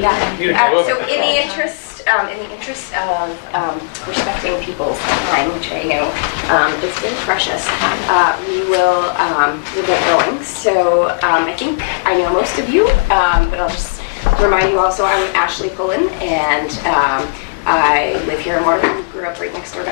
So in the interest of respecting people's time, which I know is very precious, we'll get going. So I think I know most of you, but I'll just remind you also I'm Ashley Pullen, and I live here in Waterville. Grew up right next door in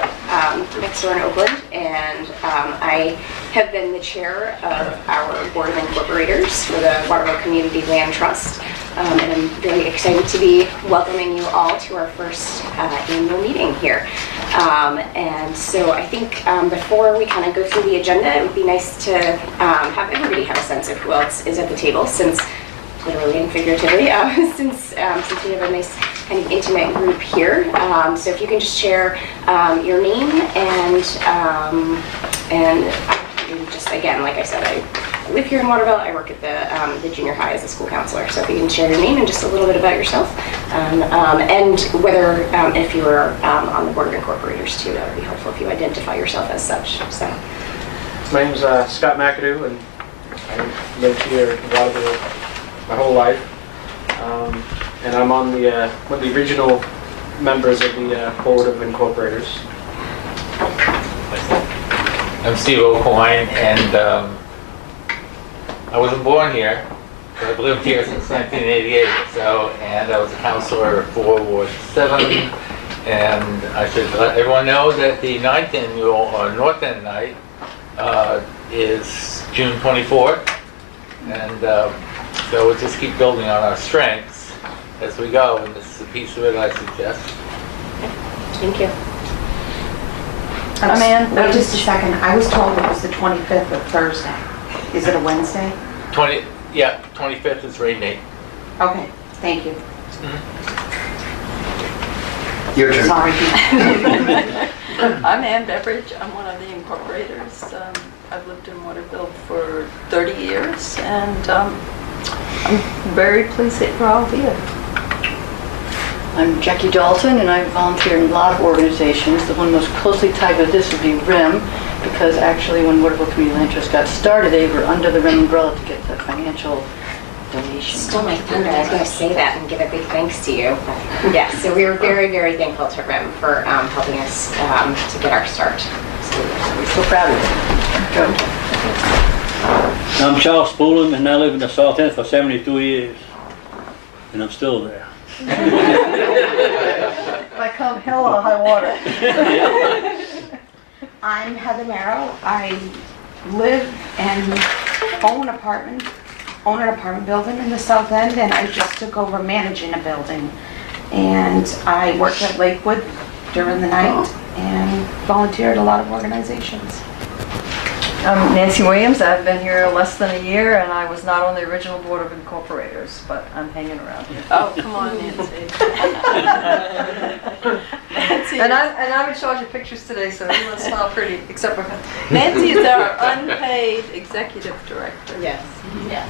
Oakland, and I have been the chair of our Board of Incorporators for the Waterville Community Land Trust. And I'm very excited to be welcoming you all to our first annual meeting here. And so I think before we kind of go through the agenda, it would be nice to have everybody have a sense of who else is at the table, since literally and figuratively, since we have a nice kind of intimate group here. So if you can just share your name and just again, like I said, I live here in Waterville. I work at the junior high as a school counselor. So if you can share your name and just a little bit about yourself, and whether if you were on the Board of Incorporators too, that would be helpful if you identify yourself as such. So my name's Scott McAdoo, and I lived here in Waterville my whole life, and I'm on the one of the original members of the Board of Incorporators. I'm Steve O'Coin, and I wasn't born here, but I've lived here since 1988. And I was a counselor for Ward 7, and I should let everyone know that the 9th annual North End Night is June 24th, and so we'll just keep building on our strengths as we go, and this is a piece of it I suggest. thank you. I'm Ann. Wait just a second. I was told it was the 25th of Thursday. Is it a Wednesday? 25th is rain date. Okay, thank you. Your turn. Sorry. I'm Ann Beveridge. I'm one of the incorporators. I've lived in Waterville for 30 years, and I'm very pleased that you're all here. I'm Jackie Dalton, and I volunteer in a lot of organizations. The one most closely tied to this would be RIM, because actually when Waterville Community Land Trust got started, they were under the RIM umbrella to get the financial donation. Still my thunder. I was going to say that and give a big thanks to you. Yes, so we were very, very thankful to RIM for helping us to get our start. So we're so proud of you. I'm Charles Spoolen, and I live in the South End for 72 years, and I'm still there. If I come hell or high water. I'm Heather Merrill. I live and own an apartment building in the South End, and I just took over managing a building. And I worked at Lakewood during the night and volunteered at a lot of organizations. I'm Nancy Williams. I've been here less than a year, and I was not on the original Board of Incorporators, but I'm hanging around here. Oh, come on, Nancy. Nancy. And I'm in charge of pictures today, so everyone's smile pretty, except for Nancy is our unpaid executive director. Yes. Yes.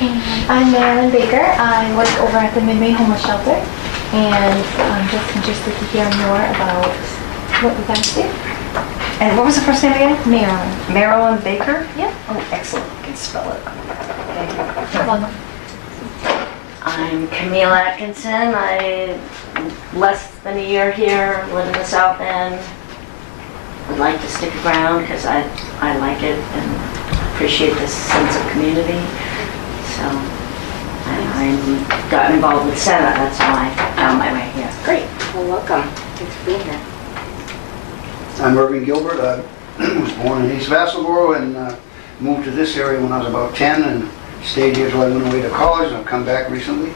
And I'm Marilyn Baker. I work over at the Midway Homeless Shelter, and I'm just interested to hear more about what you guys do. And what was the first name again? Marilyn. Marilyn Baker? Yeah. Oh, excellent. You can spell it. Thank you. You're welcome. I'm Camille Atkinson. I less than a year here, live in the South End. Would like to stick around because I like it and appreciate this sense of community. So I got involved with Senate. That's how I found my way here. Great. Well, welcome. Thanks for being here. I'm Irving Gilbert. I was born in East Vassalboro and moved to this area when I was about 10 and stayed here till I went away to college. I've come back recently,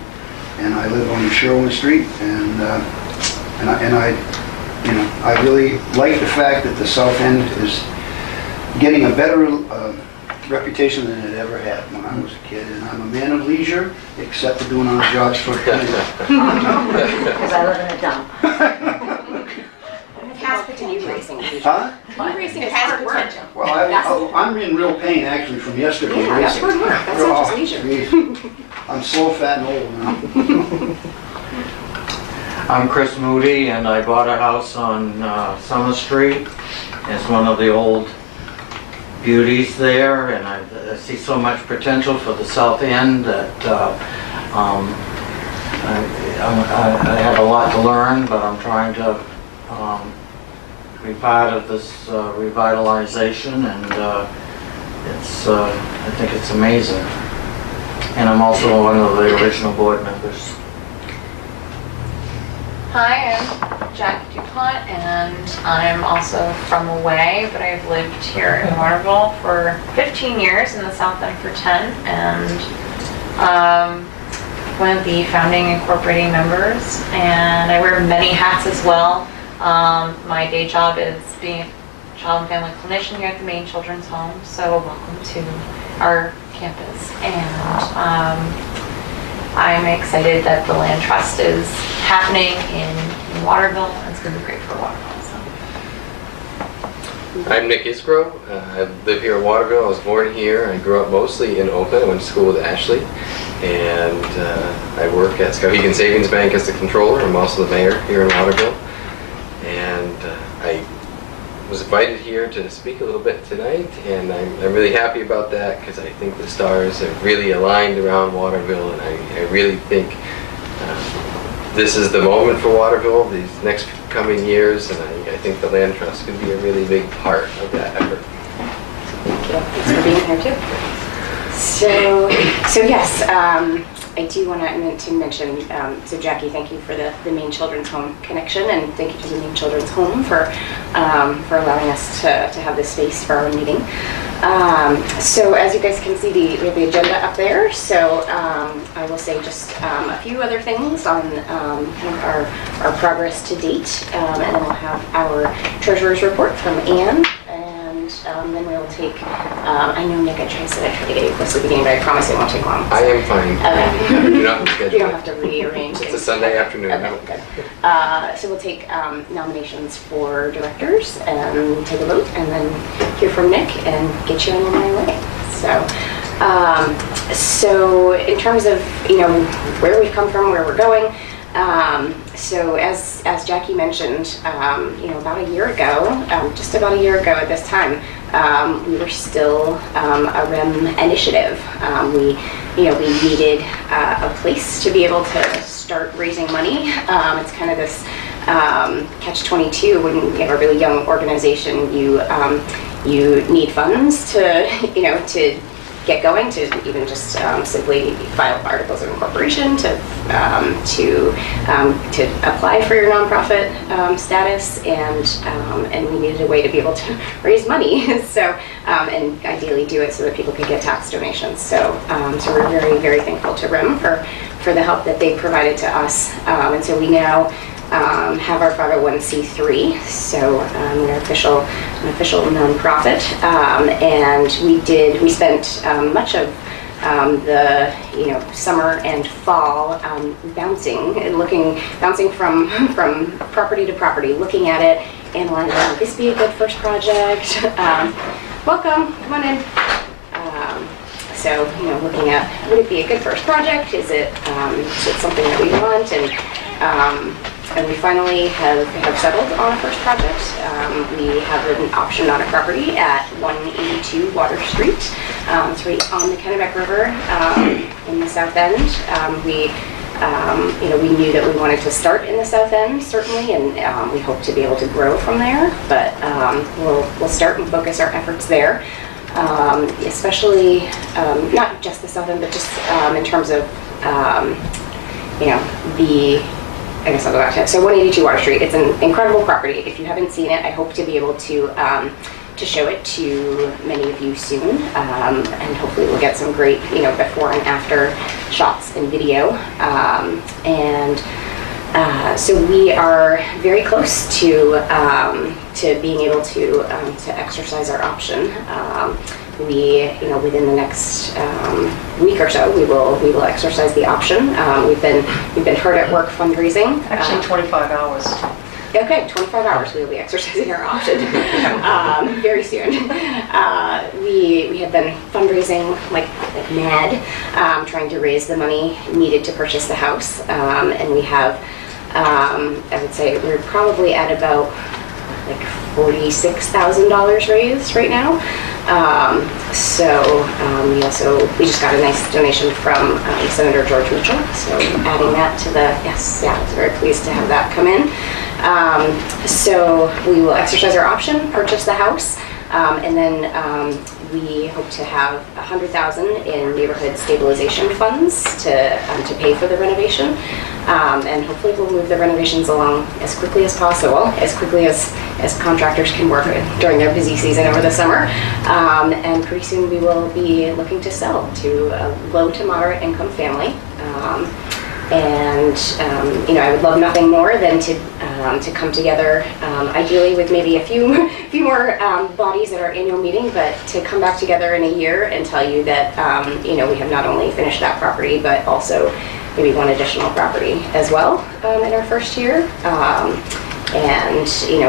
and I live on Sherwin Street. And I really like the fact that the South End is getting a better reputation than it ever had when I was a kid. And I'm a man of leisure, except for doing odd jobs for a penny. Because I live in a dump. Continue racing. Huh? Racing has potential. Well, I'm in real pain actually from yesterday. Yeah, that's hard work. That's not just leisure. Geez. I'm slow, fat, and old now. I'm Chris Moody, and I bought a house on Summer Street. It's one of the old beauties there, and I see so much potential for the South End that I have a lot to learn, but I'm trying to be part of this revitalization, and I think it's amazing. And I'm also one of the original board members. Hi, I'm Jackie DuPont, and I'm also from away, but I've lived here in Waterville for 15 years, in the South End for 10, and one of the founding incorporating members, and I wear many hats as well. My day job is being a child and family clinician here at the Maine Children's Home, so welcome to our campus. And I'm excited that the land trust is happening in Waterville, and it's going to be great for Waterville. So. I'm Nick Isgro. I live here in Waterville. I was born here. I grew up mostly in Oakland. I went to school with Ashley. And I work at Skowhegan Savings Bank as the controller. I'm also the mayor here in Waterville. And I was invited here to speak a little bit tonight, and I'm really happy about that because I think the stars have really aligned around Waterville, and I really think this is the moment for Waterville these next coming years, and I think the Land Trust could be a really big part of that effort. Thank you. Thanks for being here too. So yes, I do want to mention, so Jackie, thank you for the Maine Children's Home connection, and thank you to the Maine Children's Home for allowing us to have this space for our meeting. So as you guys can see, we have the agenda up there, so I will say just a few other things on kind of our progress to date, and then we'll have our treasurer's report from Anne. Then we will take, I know Nick, I tried to get you close to the beginning, but I promise it won't take long. I am fine. Okay. You're not scheduled. You don't have to rearrange. It's a Sunday afternoon. Okay, good. So we'll take nominations for directors and take a vote, and then hear from Nick and get you on your merry way. So in terms of, where we've come from, where we're going, so as Jackie mentioned, about a year ago, just about a year ago at this time, we were still a REM initiative. We needed a place to be able to start raising money. It's kind of this catch-22 when you have a really young organization. You need funds to to get going, to even just simply file articles of incorporation, to apply for your nonprofit status, and we needed a way to be able to raise money. So and ideally do it so that people could get tax donations. So we're very, very thankful to RIM for the help that they provided to us. And so we now have our 501c3, so we're an official nonprofit, and we spent much of the summer and fall bouncing from property to property, looking at it, analyzing, would this be a good first project? Welcome, come on in. So, looking at, would it be a good first project? Is it something that we want? And we finally have settled on a first project. We have an option on a property at 182 Water Street. It's right on the Kennebec River in the South End. We knew that we wanted to start in the South End, certainly, and we hope to be able to grow from there. But we'll start and focus our efforts there, especially not just the South End, but just in terms of I guess I'll go back to it. So 182 Water Street, it's an incredible property. If you haven't seen it, I hope to be able to show it to many of you soon, and hopefully we'll get some great, before and after shots and video. So we are very close to being able to exercise our option. We, within the next week or so, we will exercise the option. We've been hard at work fundraising. Actually, 25 hours. Okay, 25 hours we will be exercising our option very soon. We have been fundraising like mad, trying to raise the money needed to purchase the house, and we have, I would say, we're probably at about like $46,000 raised right now. We just got a nice donation from Senator George Mitchell, so adding that to the, yes, yeah, I was very pleased to have that come in. So we will exercise our option, purchase the house, and then we hope to have $100,000 in neighborhood stabilization funds to pay for the renovation. And hopefully we'll move the renovations along as quickly as possible, as quickly as contractors can work during their busy season over the summer. And pretty soon we will be looking to sell to a low to moderate income family. I would love nothing more than to come together, ideally with maybe a few more bodies at our annual meeting, but to come back together in a year and tell you that we have not only finished that property, but also maybe one additional property as well in our first year.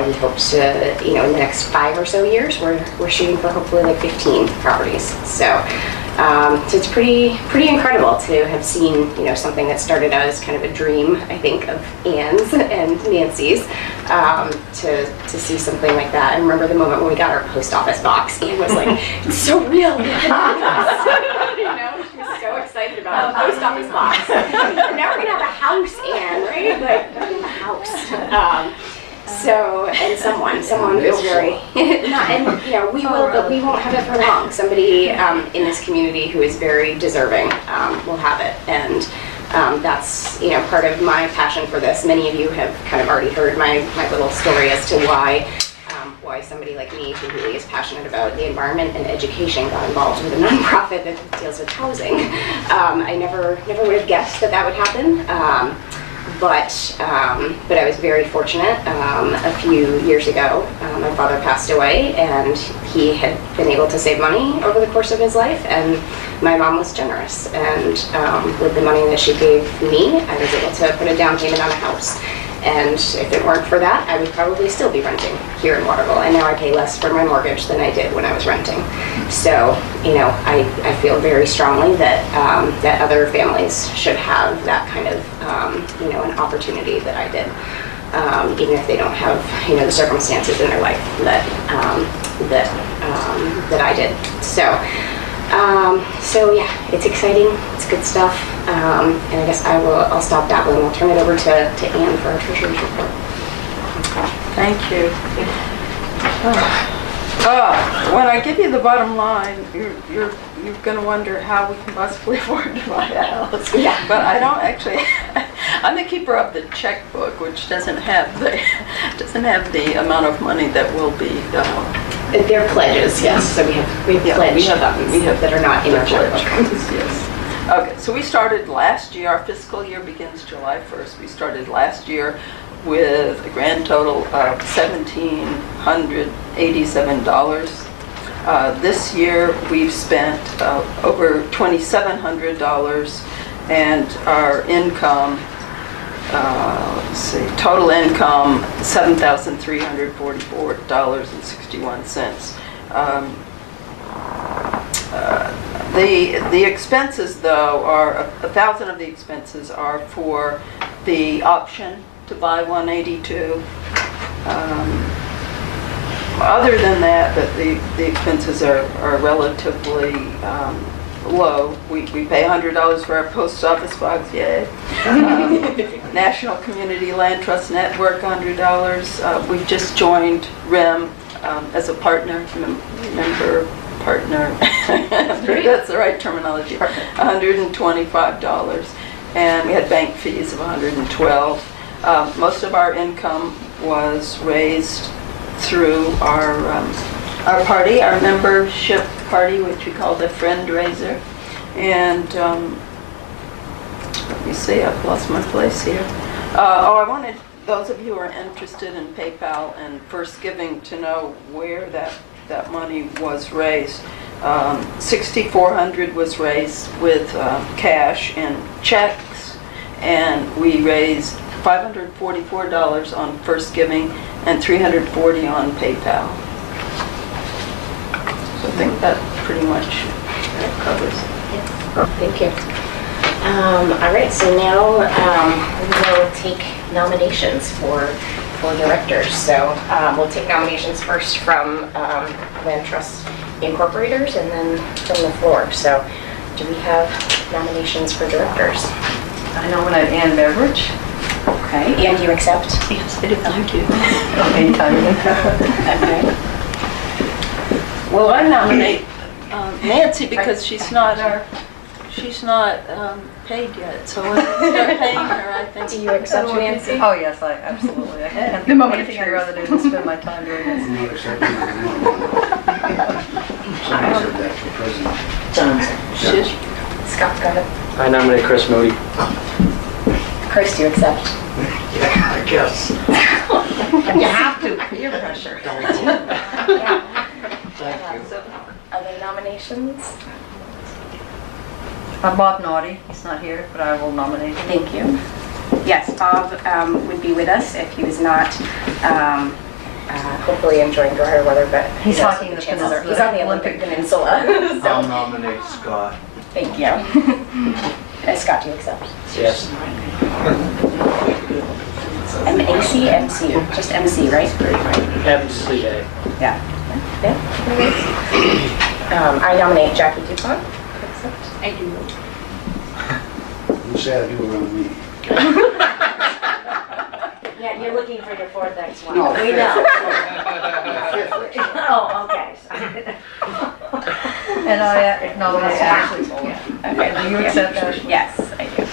We hope to, in the next 5 or so years, we're shooting for hopefully like 15 properties. So it's pretty incredible to have seen, something that started out as kind of a dream, I think, of Ann's and Nancy's, to see something like that. I remember the moment when we got our post office box. Ann was like, "It's so real." She was so excited about the post office box. Now we're gonna have a house, Ann, right? Like, we're gonna have a house. Someone who's very, we will, but we won't have it for long. Somebody in this community who is very deserving will have it, and that's part of my passion for this. Many of you have kind of already heard my little story as to why somebody like me, who really is passionate about the environment and education, got involved with a nonprofit that deals with housing. I never would have guessed that would happen. But I was very fortunate. A few years ago, my father passed away, and he had been able to save money over the course of his life, and my mom was generous. And with the money that she gave me, I was able to put a down payment on a house. And if it weren't for that, I would probably still be renting here in Waterville. And now I pay less for my mortgage than I did when I was renting. So, I feel very strongly that that other families should have that kind of, an opportunity that I did, even if they don't have, the circumstances in their life that I did. So yeah, it's exciting. It's good stuff. And I guess I'll stop babbling. I'll turn it over to Ann for our treasurer's report. Thank you. When I give you the bottom line, you're going to wonder how we can possibly afford to buy a house. Yeah. But I don't actually. I'm the keeper of the checkbook, which doesn't have the amount of money that will be. They're pledges, yes. So we have pledge funds that are not in our checkbook. Yes. Okay, so we started last year. Our fiscal year begins July 1st. We started last year with a grand total of $1,787. This year we've spent over $2,700, and our income, total income $7,344.61. The expenses, though, are 1,000 of the expenses are for the option to buy 182. Other than that, the expenses are relatively low. We pay $100 for our post office box, yay. National Community Land Trust Network, $100. We just joined RIM as a partner, partner. That's the right terminology. $125, and we had bank fees of $112. Most of our income was raised through our party, our membership party, which we call the Friend Raiser. And let me see, I've lost my place here. I wanted those of you who are interested in PayPal and First Giving to know where that money was raised. $6,400 was raised with cash and checks, and we raised $544 on First Giving and $340 on PayPal. So I think that pretty much covers it. Thank you. All right, so now we will take nominations for for directors. So we'll take nominations first from Land Trust Incorporators and then from the floor. So do we have nominations for directors? I nominate Ann Beveridge. Okay, and you accept? Yes, I do. I do. Anytime you Okay. Well, I nominate Nancy because she's not paid yet, so when I start paying her, I think. Do you accept Nancy? Oh, yes, absolutely. I can. The moment of Anything I'd truth. rather do than spend my time doing this. I'm not accepting it. Somebody said that for president. She's- Scott, go ahead. I nominate Chris Moody. Chris, do you accept? Yeah, I guess. You have to, peer pressure. Yeah. Thank you. Other nominations? Bob Naughty, he's not here, but I will nominate him. Thank you. Yes, Bob would be with us if he was not hopefully enjoying drier weather, but He's you know, hockey in the chances are- peninsula. He's on the Olympic Peninsula. I'll So, nominate Scott. thank you. Scott, do you accept? Yes. MAC, MCU, just MC, right? MC Day. Yeah. Yeah. I nominate Jackie Dupont. Accept? I do. You say I do around me. Yeah, you're looking for your fourth ex-wife. No, We fifth. know. Fifth. Oh, okay. And I nominate Ashley Fuller. Okay. Do you accept Ashley? Yes, I do.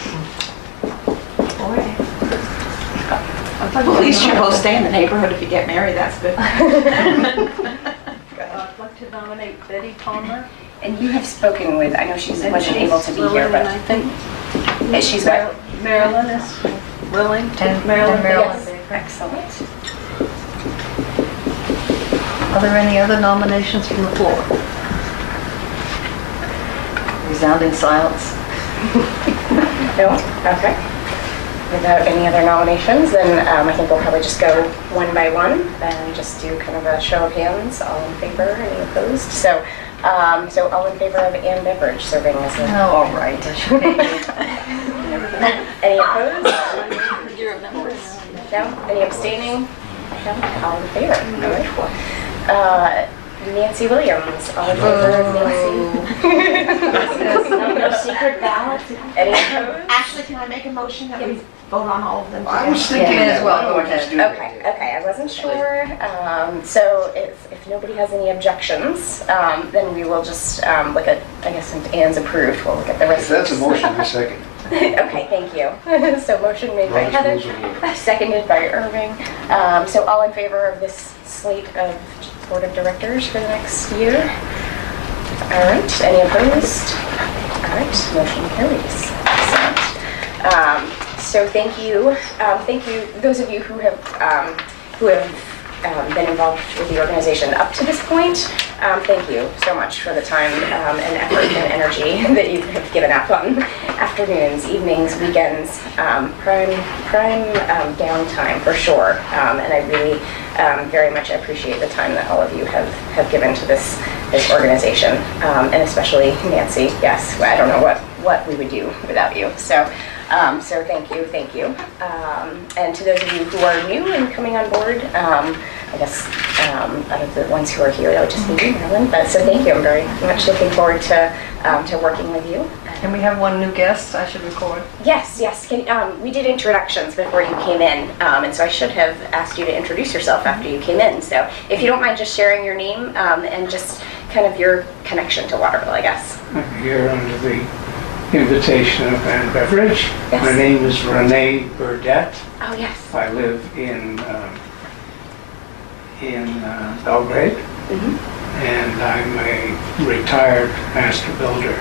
At least you both stay in the neighborhood if you get married, that's good. I'd like to nominate Betty Palmer. And you have spoken with, I know she wasn't able to be here, but I think she's what? Marilyn is willing to. And Marilyn Yes, Baker. excellent. Are there any other nominations from the floor? Resounding silence. No? Okay. Without any other nominations, then I think we'll probably just go one by one and just do kind of a show of hands, all in favor, any opposed? So all in favor of Ann Beveridge serving as a... Oh, all right. I should pay you. Any opposed? You're a member. No? Any abstaining? No? All in favor? All right. Nancy Williams, all in favor of Nancy. No secret ballot? Any opposed? Actually, can I make a motion that we vote on all of them I together? was thinking Yeah, that. as well. Why don't we just do that? Okay, I wasn't sure. So if nobody has any objections, then we will just look at, I guess since Ann's approved, we'll look at the rest If of that's a motion, I second. Okay, thank you. So motion made by Robert's Heather, rules of order. seconded by Irving. So all in favor of this slate of board of directors for the next year? All right, any opposed? All right, motion carries. Excellent. So thank you, those of you who have been involved with the organization up to this point. Thank you so much for the time and effort and energy that you have given up on afternoons, evenings, weekends, prime downtime for sure. And I really very much appreciate the time that all of you have given to this organization, and especially Nancy. Yes, I don't know what we would do without you. So thank you. And to those of you who are new and coming on board, I guess out of the ones who are here, I would just need you, Marilyn. But so thank you. I'm very much looking forward to working with you. Can we have one new guest I should record? Yes. We did introductions before you came in, and so I should have asked you to introduce yourself after you came in. So if you don't mind just sharing your name and just kind of your connection to Waterville, I guess. I'm here under the invitation of Ann Beveridge. Yes. My name is Renee Burdette. Oh, yes. I live in Belgrade, and I'm a retired master builder,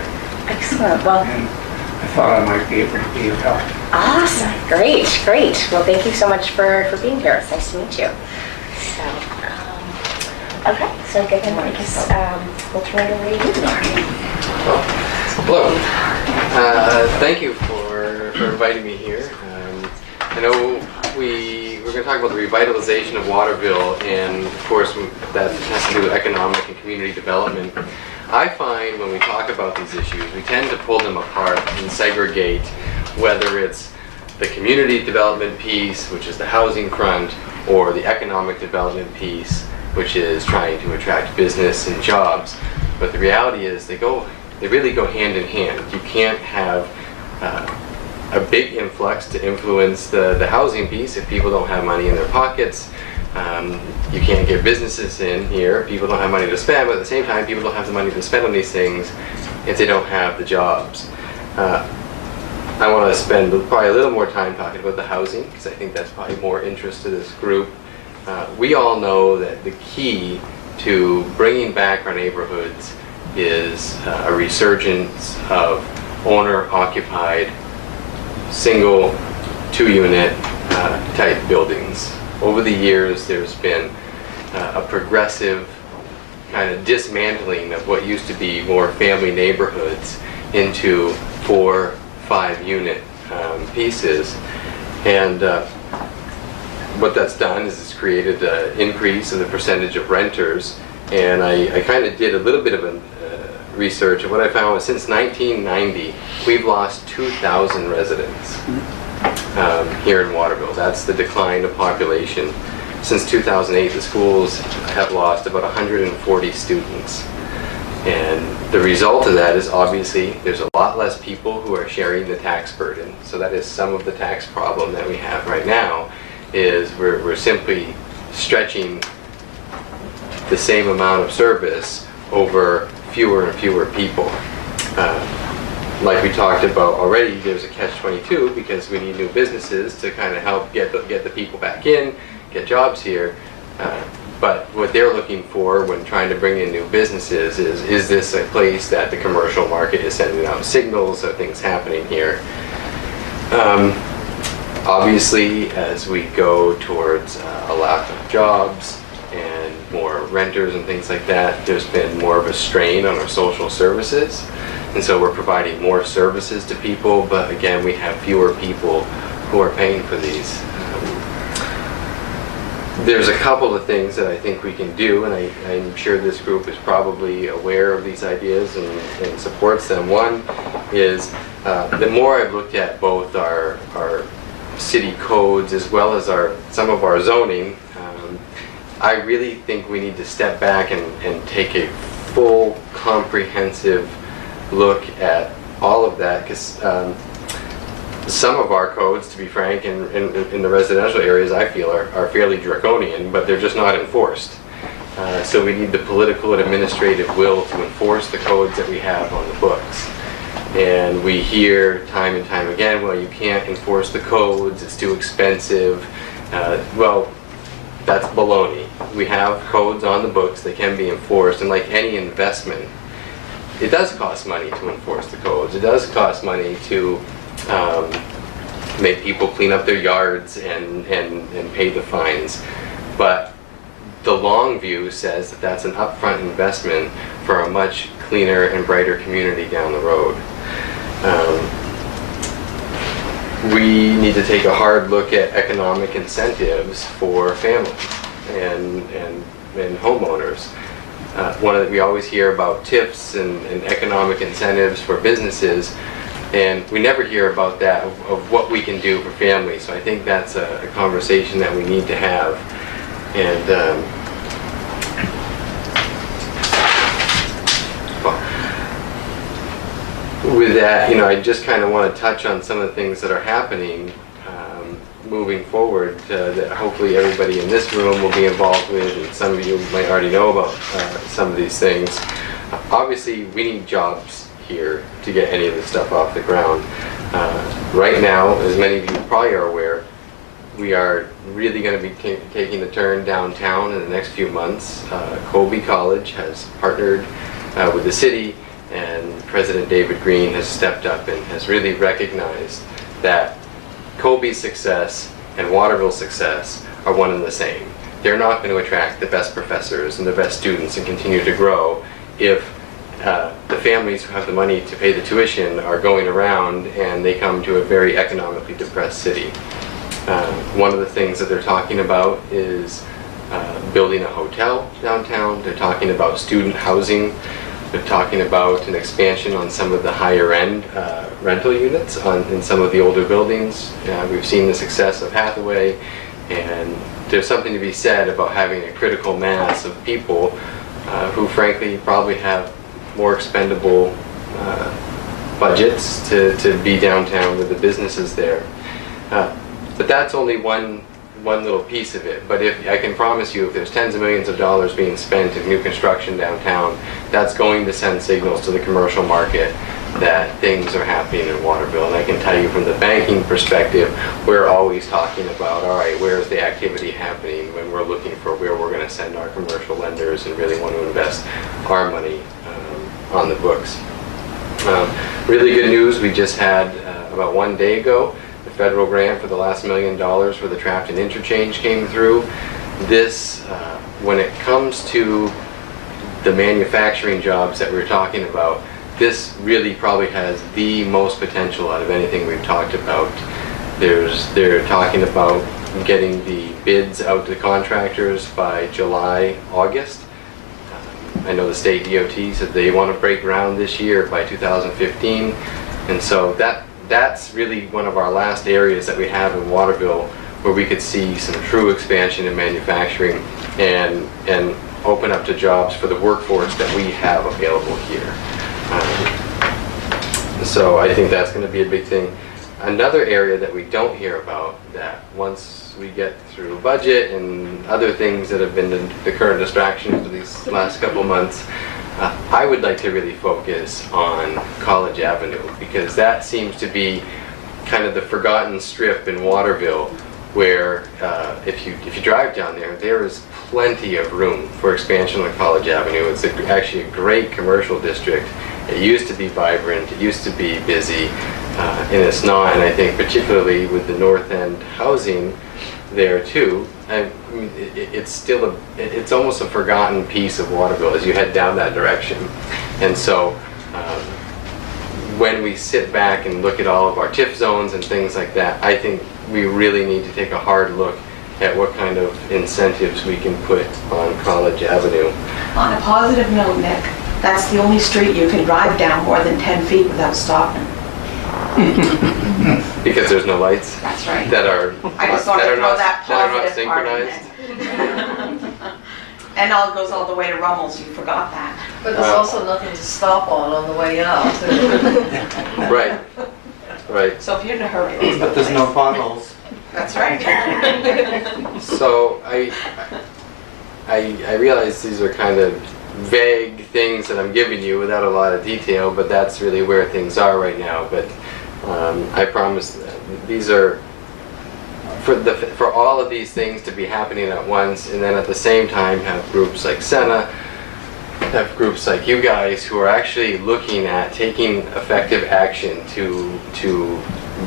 Excellent. Well, and I thought I might be able to be of help. awesome. Great. Well, thank you so much for being here. It's nice to meet you. So, okay. So good. We'll turn it over to you, Mark. Hello. Thank you for inviting me here. I know we're going to talk about the revitalization of Waterville, and of course that has to do with economic and community development. I find when we talk about these issues, we tend to pull them apart and segregate whether it's the community development piece, which is the housing front, or the economic development piece, which is trying to attract business and jobs. But the reality is they really go hand in hand. You can't have a big influx to influence the housing piece if people don't have money in their pockets. You can't get businesses in here. People don't have money to spend, but at the same time, people don't have the money to spend on these things if they don't have the jobs. I want to spend probably a little more time talking about the housing, because I think that's probably more interest to this group. We all know that the key to bringing back our neighborhoods is a resurgence of owner-occupied, single, two-unit type buildings. Over the years, there's been a progressive kind of dismantling of what used to be more family neighborhoods into 4, 5-unit pieces. And what that's done is it's created an increase in the percentage of renters. And I kind of did a little bit of research, and what I found was since 1990, we've lost 2,000 residents here in Waterville. That's the decline of population. Since 2008, the schools have lost about 140 students. And the result of that is obviously there's a lot less people who are sharing the tax burden. So that is some of the tax problem that we have right now, is we're simply stretching the same amount of service over fewer and fewer people. Like we talked about already, there's a catch-22 because we need new businesses to kind of help get the people back in, get jobs here. But what they're looking for when trying to bring in new businesses is this a place that the commercial market is sending out signals of things happening here? Obviously, as we go towards a lack of jobs and more renters and things like that, there's been more of a strain on our social services. And so we're providing more services to people, but again, we have fewer people who are paying for these. There's a couple of things that I think we can do, and I'm sure this group is probably aware of these ideas and supports them. One is, the more I've looked at both our city codes as well as some of our zoning, I really think we need to step back and take a full, comprehensive look at all of that, because some of our codes, to be frank, in the residential areas, I feel are fairly draconian, but they're just not enforced. So we need the political and administrative will to enforce the codes that we have on the books. And we hear time and time again, well, you can't enforce the codes, it's too expensive. Well, that's baloney. We have codes on the books that can be enforced, and like any investment, it does cost money to enforce the codes. It does cost money to make people clean up their yards and pay the fines. But the long view says that that's an upfront investment for a much cleaner and brighter community down the road. We need to take a hard look at economic incentives for families and homeowners. We always hear about TIFs and economic incentives for businesses, and we never hear about that, of what we can do for families. So I think that's a conversation that we need to have. And with that, I just kind of want to touch on some of the things that are happening moving forward that hopefully everybody in this room will be involved with, and some of you might already know about some of these things. Obviously, we need jobs here to get any of this stuff off the ground. Right now, as many of you probably are aware, we are really going to be taking the turn downtown in the next few months. Colby College has partnered with the city, and President David Green has stepped up and has really recognized that Colby's success and Waterville's success are one and the same. They're not going to attract the best professors and the best students and continue to grow if the families who have the money to pay the tuition are going around and they come to a very economically depressed city. One of the things that they're talking about is building a hotel downtown. They're talking about student housing. They're talking about an expansion on some of the higher end rental units in some of the older buildings. We've seen the success of Hathaway, and there's something to be said about having a critical mass of people who frankly probably have more expendable budgets to be downtown with the businesses there. But that's only one little piece of it. But if I can promise you, if there's tens of millions of dollars being spent in new construction downtown, that's going to send signals to the commercial market that things are happening in Waterville. And I can tell you from the banking perspective, we're always talking about, all right, where's the activity happening when we're looking for where we're going to send our commercial lenders and really want to invest our money on the books. Really good news, we just had about 1 day ago, the federal grant for the last $1 million for the Trafton interchange came through. This, when it comes to the manufacturing jobs that we're talking about, this really probably has the most potential out of anything we've talked about. They're talking about getting the bids out to contractors by July, August. I know the state DOT said they want to break ground this year by 2015, and so that's really one of our last areas that we have in Waterville where we could see some true expansion in manufacturing and open up to jobs for the workforce that we have available here. So I think that's going to be a big thing. Another area that we don't hear about, that once we get through budget and other things that have been the current distractions for these last couple months, I would like to really focus on College Avenue, because that seems to be kind of the forgotten strip in Waterville where if you drive down there, there is plenty of room for expansion on College Avenue. It's actually a great commercial district. It used to be vibrant, it used to be busy, and it's not. And I think particularly with the North End housing there too, I mean, it's almost a forgotten piece of Waterville as you head down that direction. And so when we sit back and look at all of our TIF zones and things like that, I think we really need to take a hard look at what kind of incentives we can put on College Avenue. On a positive note, Nick, that's the only street you can drive down more than 10 feet without stopping. Because there's no lights? That's right. That are I just want to throw that that are not positive part in synchronized? there. And it goes all the way to Rummel's, you forgot that. But there's also nothing to stop on the way out. Right, right. So if you're in a hurry, let's go But there's no place. potholes. That's right. So I realize these are kind of vague things that I'm giving you without a lot of detail, but that's really where things are right now. But I promise these are for all of these things to be happening at once, and then at the same time have groups like Senna, have groups like you guys who are actually looking at taking effective action to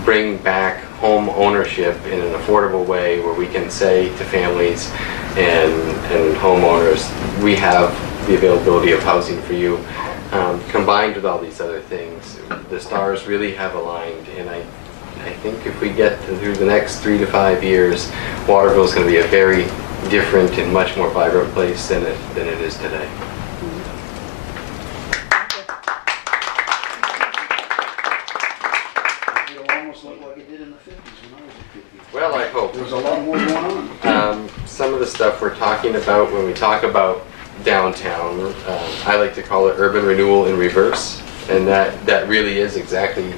bring back home ownership in an affordable way, where we can say to families and homeowners, we have the availability of housing for you. Combined with all these other things, the stars really have aligned, and I think if we get through the next 3 to 5 years, Waterville is going to be a very different and much more vibrant place than it is today. It'll almost look like it did in the 50s when I was a kid. Well, I hope. There was a lot more going on. Some of the stuff we're talking about when we talk about downtown, I like to call it urban renewal in reverse, and that really is exactly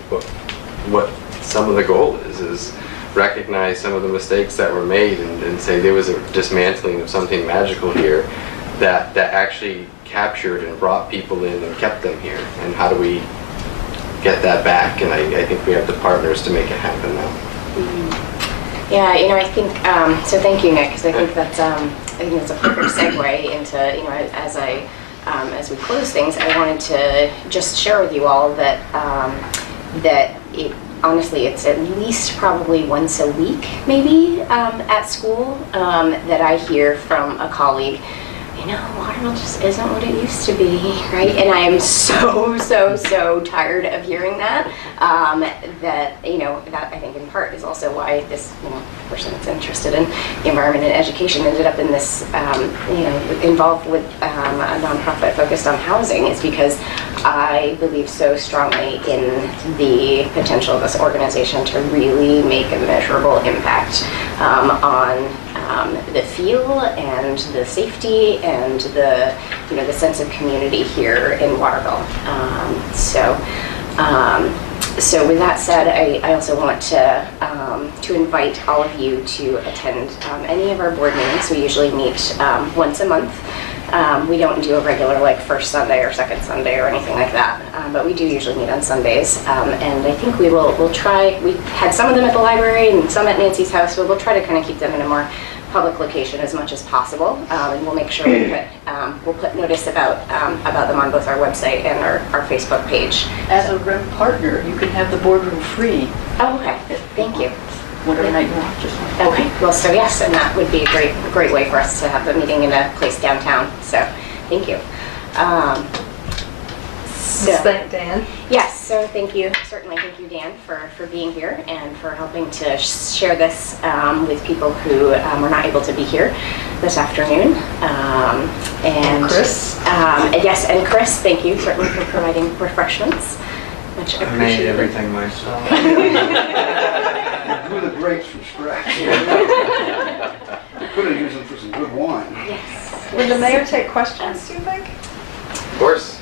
what some of the goal is recognize some of the mistakes that were made and say there was a dismantling of something magical here that actually captured and brought people in and kept them here, and how do we get that back? And I think we have the partners to make it happen now. Yeah, I think, so thank you, Nick, because I think that's a perfect segue into, as we close things, I wanted to just share with you all that, honestly, it's at least probably once a week, maybe, at school, that I hear from a colleague Waterville just isn't what it used to be, right? And I am so tired of hearing that. That I think in part is also why this person that's interested in the environment and education ended up in this, involved with a nonprofit focused on housing, is because I believe so strongly in the potential of this organization to really make a measurable impact on the feel and the safety and the sense of community here in Waterville. So with that said, I also want to invite all of you to attend any of our board meetings. We usually meet once a month. We don't do a regular first Sunday or second Sunday or anything like that, but we do usually meet on Sundays. And I think we'll try. We had some of them at the library and some at Nancy's house, but we'll try to kind of keep them in a more public location as much as possible, and we'll make sure we'll put notice about them on both our website and our Facebook page. As a RIM partner, you can have the boardroom free. Oh, okay. Thank you. Whatever night you want, just Okay. Well, so yes, and that would be a great way for us to have the meeting in a place downtown. So, thank you. thank Dan. Yes, so thank you, certainly thank you, Dan, for being here and for helping to share this with people who were not able to be here this afternoon. And Chris? Yes, and Chris, thank you certainly for providing refreshments. Much I appreciated. made everything myself. Grew the grapes from scratch. Could have used them for some good wine. Yes. Will the mayor take questions, do you think? Of course.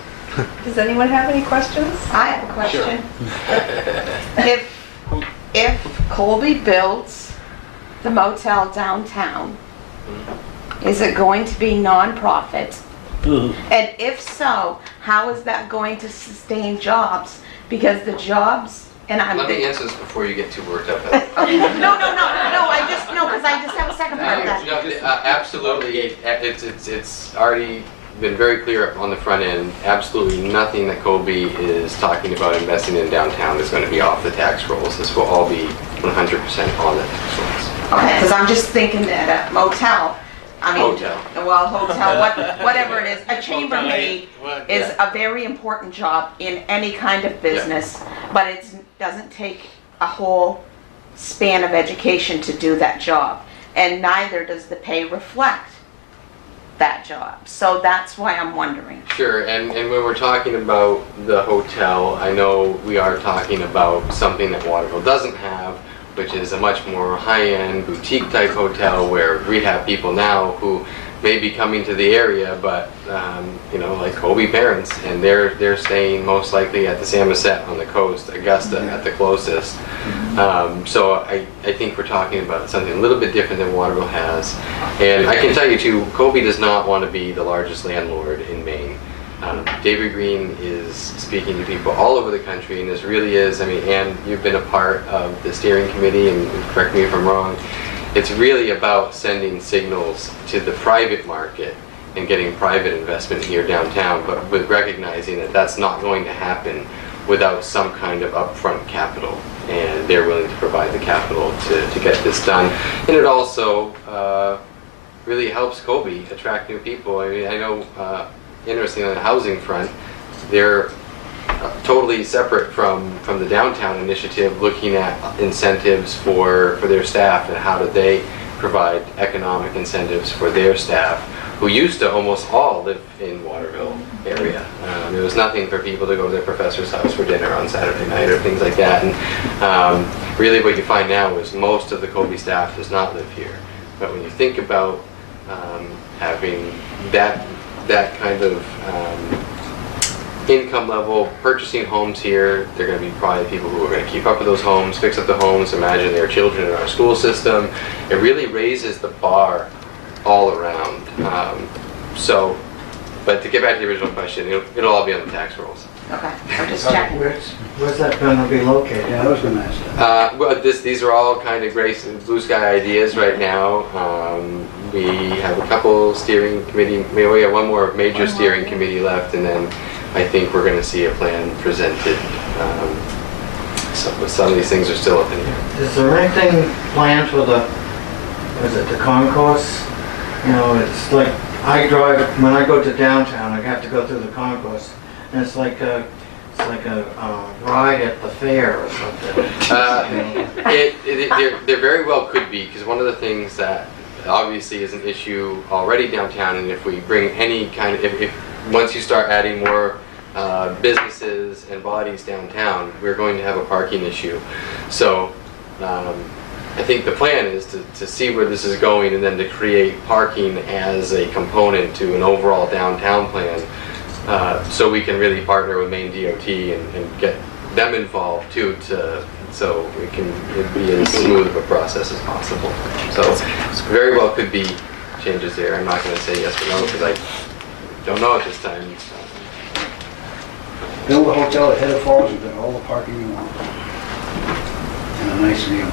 Does anyone have any questions? I have a question. If Colby builds the motel downtown, is it going to be nonprofit? And if so, how is that going to sustain jobs? Because the jobs, and I'm... Let me answer this before you get too worked up. Because I just have a second part of that. Absolutely, it's already been very clear on the front end. Absolutely nothing that Colby is talking about investing in downtown is going to be off the tax rolls. This will all be 100% on the tax rolls. Okay, because I'm just thinking that a motel, Hotel. Well, hotel, whatever it is, a chambermaid is a very important job in any kind of business, but it doesn't take a whole span of education to do that job, and neither does the pay reflect that job. So that's why I'm wondering. Sure, and when we're talking about the hotel, I know we are talking about something that Waterville doesn't have, which is a much more high-end boutique type hotel where we have people now who may be coming to the area, but like Colby parents, and they're staying most likely at the Samoset on the coast, Augusta at the closest. So I think we're talking about something a little bit different than Waterville has. And I can tell you too, Colby does not want to be the largest landlord in Maine. David Green is speaking to people all over the country, and this really is, Ann, you've been a part of the steering committee, and correct me if I'm wrong, it's really about sending signals to the private market and getting private investment here downtown, but with recognizing that that's not going to happen without some kind of upfront capital, and they're willing to provide the capital to get this done. And it also really helps Colby attract new people. I know, interestingly, on the housing front, they're totally separate from the downtown initiative, looking at incentives for their staff and how do they provide economic incentives for their staff, who used to almost all live in Waterville area. There was nothing for people to go to their professor's house for dinner on Saturday night or things like that. And really what you find now is most of the Colby staff does not live here. But when you think about having that kind of income level, purchasing homes here, they're going to be probably people who are going to keep up with those homes, fix up the homes, imagine their children in our school system. It really raises the bar all around. But to get back to the original question, it'll all be on the tax rolls. Okay, I'm just checking. Where's that going to be located? Yeah, I was going to ask that. Well, these are all kind of gray blue sky ideas right now. We have a couple steering committee, maybe we have one more major steering committee left, and then I think we're going to see a plan presented. Some of these things are still up in the air. Is there anything planned for the concourse? It's like I drive, when I go to downtown, I have to go through the concourse, and it's like a ride at the fair or something. There very well could be, because one of the things that obviously is an issue already downtown, and if we bring any kind of, if once you start adding more businesses and bodies downtown, we're going to have a parking issue. So I think the plan is to see where this is going and then to create parking as a component to an overall downtown plan, so we can really partner with Maine DOT and get them involved too, so it can be as smooth of a process as possible. So very well could be changes there. I'm not going to say yes or no because I don't know at this time. Build a hotel at Head of Falls and get all the parking you want. And a nice view.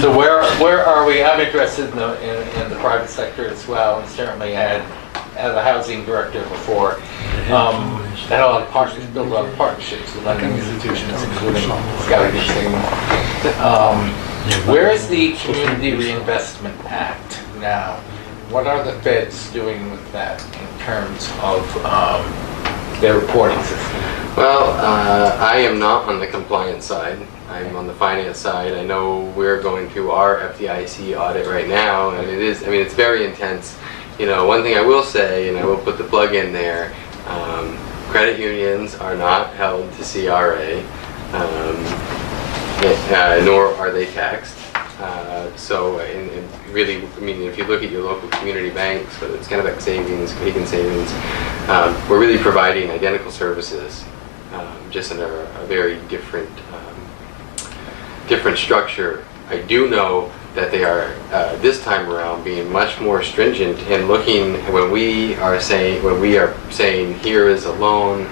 So where are we? I'm interested in the private sector as well, and certainly as a housing director before, had a lot of partnerships, built a lot of partnerships with lending institutions, including Scouting and Savings. Where is the Community Reinvestment Act now? What are the feds doing with that in terms of their reporting system? Well, I am not on the compliance side. I'm on the finance side. I know we're going through our FDIC audit right now, and it's very intense. You know, one thing I will say, and I will put the plug in there, credit unions are not held to CRA, nor are they taxed. So, really, I mean, if you look at your local community banks, whether it's Kennebec Savings, Beacon Savings, we're really providing identical services, just in a very different structure. I do know that they are this time around being much more stringent in looking when we are saying here is a loan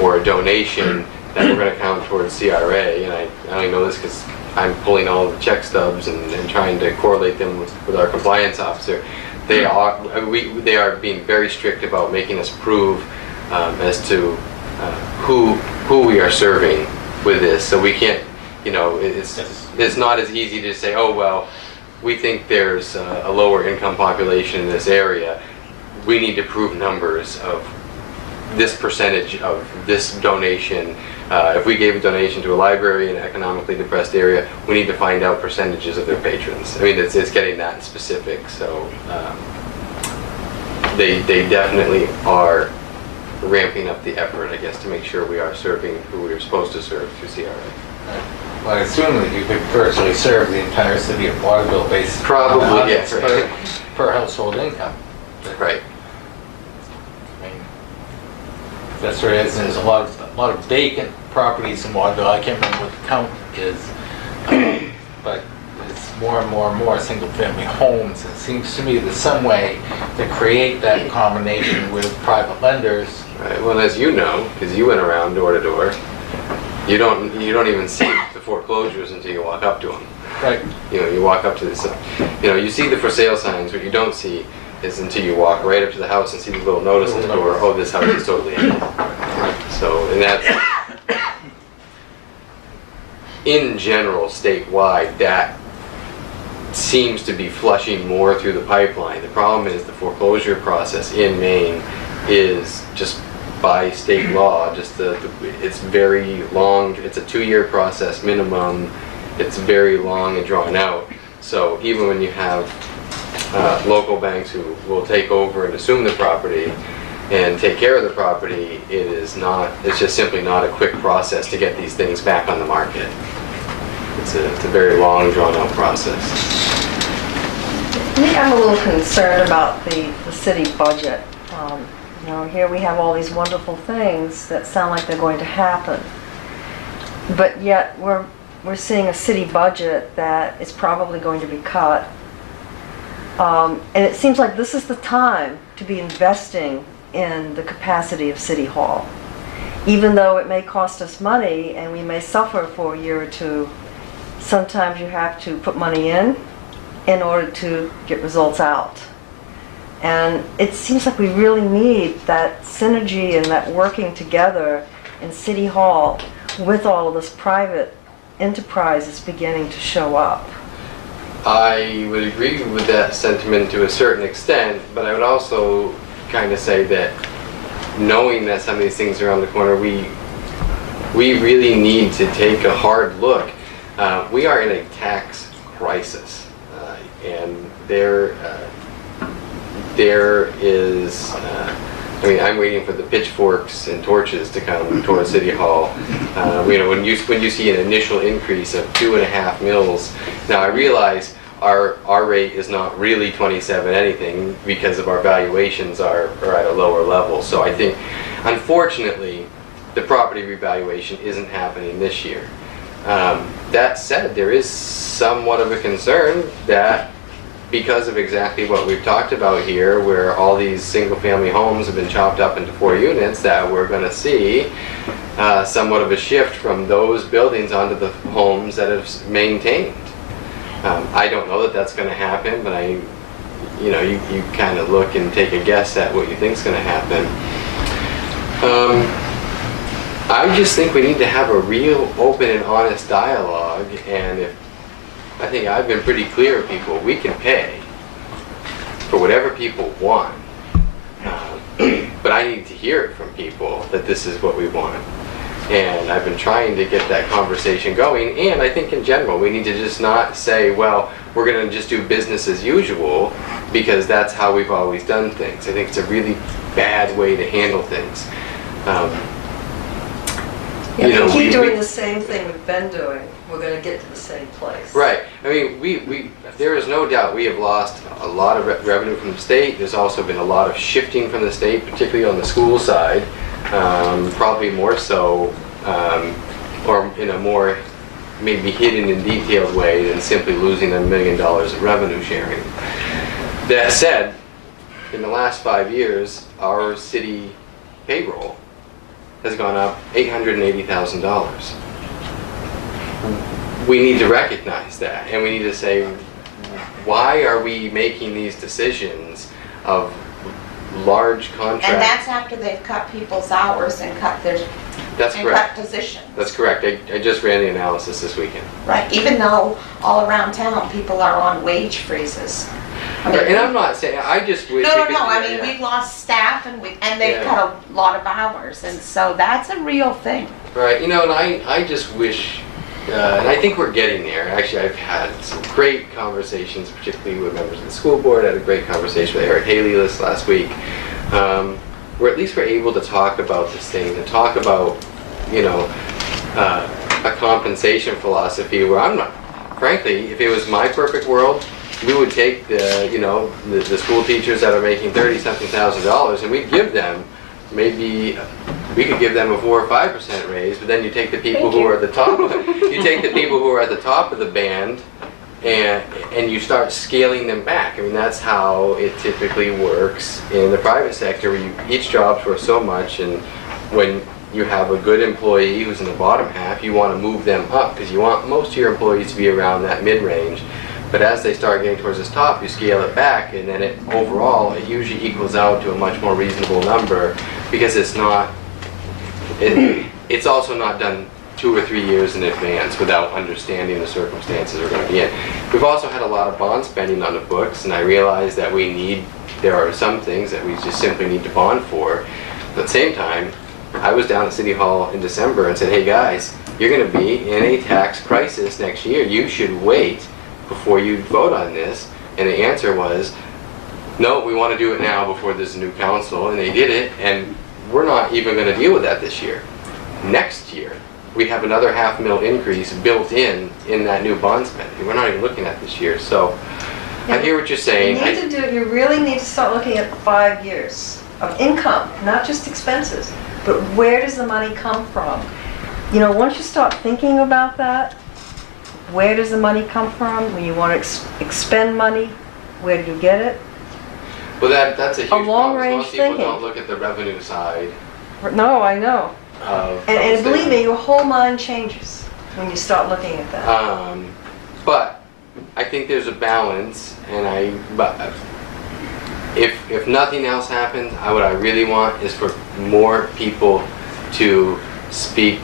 or a donation that we're going to count towards CRA, and I only know this because I'm pulling all the check stubs and trying to correlate them with our compliance officer. They are being very strict about making us prove as to who we are serving with this. So we can't, you know, it's not as easy to say, oh well, we think there's a lower income population in this area. We need to prove numbers of this percentage of this donation. If we gave a donation to a library in an economically depressed area, we need to find out percentages of their patrons. I mean, it's getting that specific. So they definitely are ramping up the effort, I guess, to make sure we are serving who we are supposed to serve through CRA. Well, I assume that you could virtually serve the entire city of Waterville based Probably, yes. per household income. Right. I mean, that's where it is. There's a lot of vacant properties in Waterville. I can't remember what the count is, but it's more and more single-family homes. It seems to me there's some way to create that combination with private lenders. Right. Well, as you know, because you went around door to door, you don't even see the foreclosures until you walk up to them. Right. You know, you walk up to this. You know, you see the for sale signs. What you don't see is until you walk right up to the house and see the little notice in the door. Oh, this house is totally empty. So, and that's in general statewide. That seems to be flushing more through the pipeline. The problem is the foreclosure process in Maine is just by state law, it's very long. It's a 2-year process minimum. It's very long and drawn out. So even when you have local banks who will take over and assume the property and take care of the property, it's just simply not a quick process to get these things back on the market. It's a very long, drawn out process. I think I'm a little concerned about the city budget. You know, here we have all these wonderful things that sound like they're going to happen, but yet we're seeing a city budget that is probably going to be cut. And it seems like this is the time to be investing in the capacity of City Hall. Even though it may cost us money and we may suffer for a year or two, sometimes you have to put money in order to get results out. And it seems like we really need that synergy and that working together in City Hall with all of this private enterprise is beginning to show up. I would agree with that sentiment to a certain extent, but I would also kind of say that knowing that some of these things are around the corner, we really need to take a hard look. We are in a tax crisis, and there is, I mean, I'm waiting for the pitchforks and torches to come towards City Hall. You know, when you see an initial increase of 2.5 mils, now I realize our rate is not really 27 anything because of our valuations are at a lower level. So I think, unfortunately, the property revaluation isn't happening this year. That said, there is somewhat of a concern that because of exactly what we've talked about here, where all these single-family homes have been chopped up into 4 units, that we're going to see somewhat of a shift from those buildings onto the homes that have maintained. I don't know that that's going to happen, but you kind of look and take a guess at what you think is going to happen. I just think we need to have a real open and honest dialogue, and I think I've been pretty clear with people, we can pay for whatever people want, but I need to hear it from people that this is what we want. And I've been trying to get that conversation going, and I think in general we need to just not say, well, we're going to just do business as usual because that's how we've always done things. I think it's a really bad way to handle things. If we keep doing the same thing we've been doing, we're going to get to the same place. Right. I mean, there is no doubt we have lost a lot of revenue from the state. There's also been a lot of shifting from the state, particularly on the school side, probably more so, or in a more maybe hidden and detailed way than simply losing $1 million of revenue sharing. That said, in the last 5 years, our city payroll has gone up $880,000. We need to recognize that, and we need to say, why are we making these decisions of large contracts? And that's after they've cut people's hours and cut their That's and correct. cut positions. That's correct. I just ran the analysis this weekend. Right, even though all around town people are on wage freezes. I mean, And I'm not saying, I just wish. no, it could- I mean, yeah. we've lost staff and they've Yeah. cut a lot of hours, and so that's a real thing. Right, and I just wish, and I think we're getting there. Actually, I've had some great conversations, particularly with members of the school board. I had a great conversation with Eric Haley last week, where at least we're able to talk about this thing, to talk about, a compensation philosophy where I'm not, frankly, if it was my perfect world, we would take the school teachers that are making $30-something thousand and we'd give them, maybe we could give them a 4 or 5% raise, but then you take the people who are at the top you take the people who are at the top of the band and you start scaling them back. I mean, that's how it typically works in the private sector, where each job's worth so much, and when you have a good employee who's in the bottom half, you want to move them up because you want most of your employees to be around that mid-range. But as they start getting towards this top, you scale it back, and then overall it usually equals out to a much more reasonable number, because it's also not done 2 or 3 years in advance without understanding the circumstances we're going to be in. We've also had a lot of bond spending on the books, and I realize that there are some things that we just simply need to bond for. But at the same time, I was down at City Hall in December and said, hey guys, you're going to be in a tax crisis next year. You should wait before you vote on this. And the answer was, no, we want to do it now before there's a new council. And they did it, and we're not even going to deal with that this year. Next year, we have another $500,000 increase built in that new bond spending. We're not even looking at this year. So I hear what you're saying. You really need to start looking at 5 years of income, not just expenses, but where does the money come from? Once you start thinking about that, where does the money come from? When you want to expend money, where do you get it? Well, that's a huge problem. long-range Most people thinking. don't look at the revenue side. No, I know. Of And believe things. me, your whole mind changes when you start looking at that. But I think there's a balance, and if nothing else happens, what I really want is for more people to speak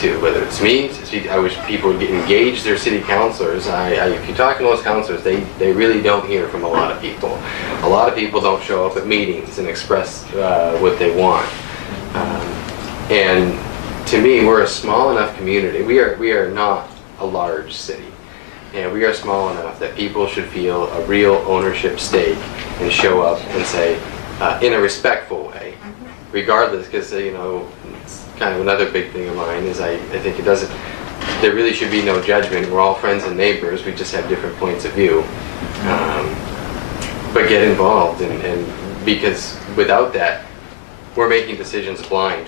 to, whether it's me, to speak, I wish people would engage their city councilors. If you talk to most councilors, they really don't hear from a lot of people. A lot of people don't show up at meetings and express what they want. And to me, we're a small enough community. We are not a large city. And we are small enough that people should feel a real ownership stake and show up and say, in a respectful way, regardless, because, it's kind of another big thing of mine is I think there really should be no judgment. We're all friends and neighbors. We just have different points of view. But get involved, and because without that, we're making decisions blind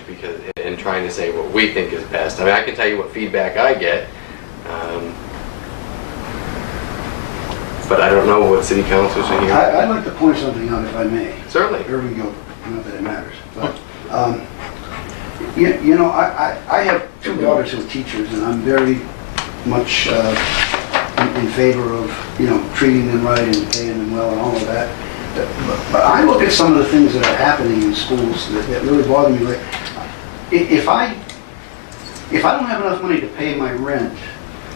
and trying to say what we think is best. I mean, I can tell you what feedback I get, but I don't know what city councilors are here. I'd like to point something out, if I may. Certainly. Irving Gilbert, not that it matters. But, I have two daughters who are teachers, and I'm very much in favor of, treating them right and paying them well and all of that. But I look at some of the things that are happening in schools that really bother me. Like, if I don't have enough money to pay my rent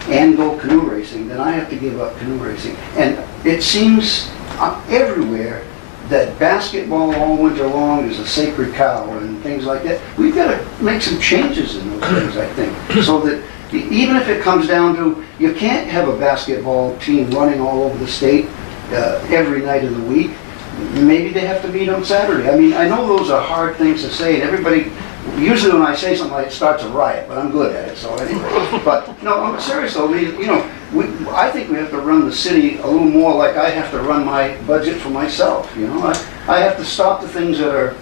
and go canoe racing, then I have to give up canoe racing. And it seems everywhere that basketball all winter long is a sacred cow and things like that. We've got to make some changes in those things, I think, so that even if it comes down to, you can't have a basketball team running all over the state every night of the week. Maybe they have to meet on Saturday. I mean, I know those are hard things to say, and everybody, usually when I say something like it starts a riot, but I'm good at it, so anyway. But, no, I'm serious though. I mean, I think we have to run the city a little more like I have to run my budget for myself, I have to stop the things that are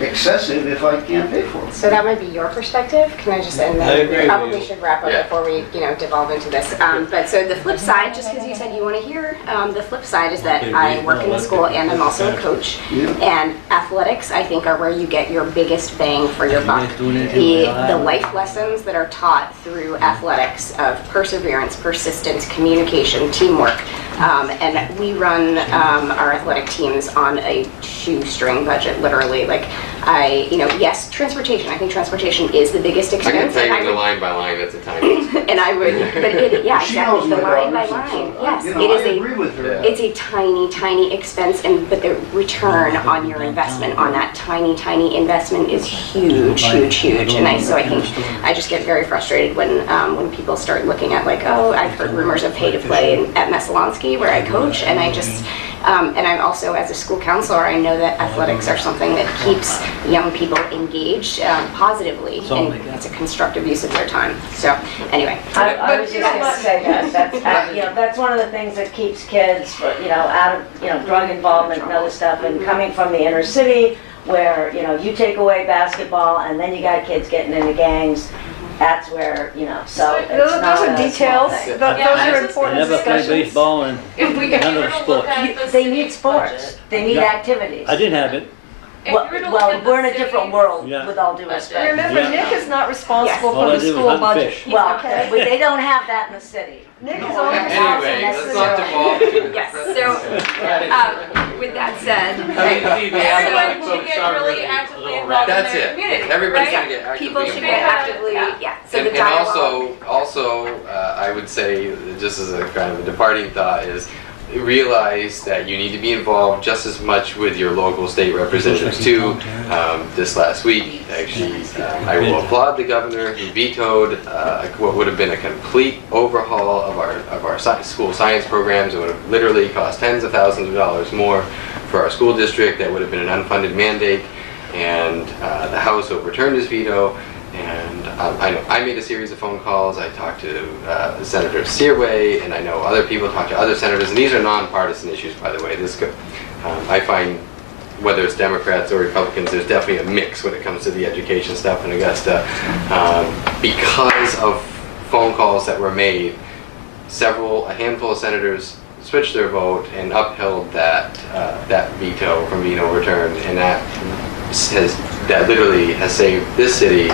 excessive if I can't pay for it. So that might be your perspective. Can I just end I agree that? We with probably you. should wrap up before we, devolve into this. But so the flip side, just because you said you want to hear, the flip side is that I work in the school and I'm also a coach. Yeah. And athletics, I think, are where you get your biggest bang for your buck. The life lessons that are taught through athletics of perseverance, persistence, communication, teamwork. And we run our athletic teams on a shoestring budget, literally. Like, yes, transportation. I think transportation is the biggest I expense. can tell you the line by line, that's a tiny. And I would, but yeah, She exactly, knows the my line by daughters, line. so, Yes, I agree with her. it's a tiny, tiny expense, but the return on your investment on that tiny, tiny investment is huge, huge, huge. And so I think I just get very frustrated when people start looking at like, oh, I've heard rumors of pay to play at Messalonsky where I coach, and I just, and I'm also, as a school counselor, I know that athletics are something that keeps young people engaged positively, and it's a constructive use of their time. So, anyway. I was just going to say that's one of the things that keeps kids, out of, drug involvement and other stuff, and coming from the inner city where, you take away basketball and then you got kids getting into gangs. That's where, so it's Those not are a details. small thing. Those are I important never played discussions. baseball and If we none were of the to look sports. at the They city need sports. budget, They need Yeah. activities. I did have it. if you were to look Well, at the we're in a different city's world, Yeah. with all due budget. respect. Remember, Yeah. Nick is not responsible Yes. All for I the did was school hunt and budget. fish. Well, Okay. but they don't have that in the city. Nick is only Anyway, responsible let's for not the- devolve to Yes, so, with that said, Everyone should get really actively involved in That's their it. community, Everybody's right? gonna get actively people should involved. get actively, Yeah. so the And dialogue. also, I would say, just as a kind of a departing thought, is realize that you need to be involved just as much with your local state representatives too. This last week, actually, I will applaud the governor who vetoed what would have been a complete overhaul of our school science programs. It would have literally cost tens of thousands of dollars more for our school district. That would have been an unfunded mandate, and the House overturned his veto. And I made a series of phone calls. I talked to Senator Searway, and I know other people talked to other senators, and these are nonpartisan issues, by the way. I find whether it's Democrats or Republicans, there's definitely a mix when it comes to the education stuff in Augusta. Because of phone calls that were made, a handful of senators switched their vote and upheld that veto from being overturned, and that literally has saved this city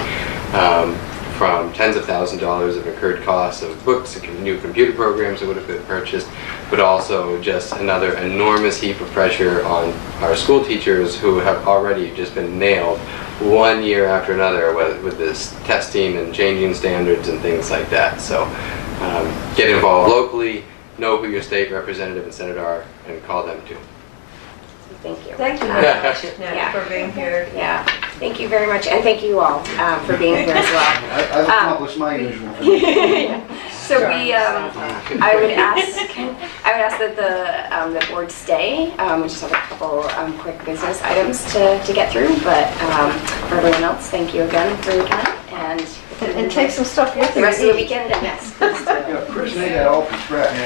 from tens of thousands of dollars of incurred costs of books and new computer programs that would have been purchased, but also just another enormous heap of pressure on our school teachers who have already just been nailed one year after another with this testing and changing standards and things like that. So get involved locally, know who your state representative and senator are, and call them too. Thank you. Thank you very much, Nick, for being here. Yeah, thank you very much, and thank you all for being here as well. I've accomplished my usual. So we, I would ask that the board stay. We just have a couple quick business items to get through, but for everyone else, thank you again for your time, and And take some stuff with you. the rest of the weekend, and yes, please do. Yeah, Chris made that all from scratch.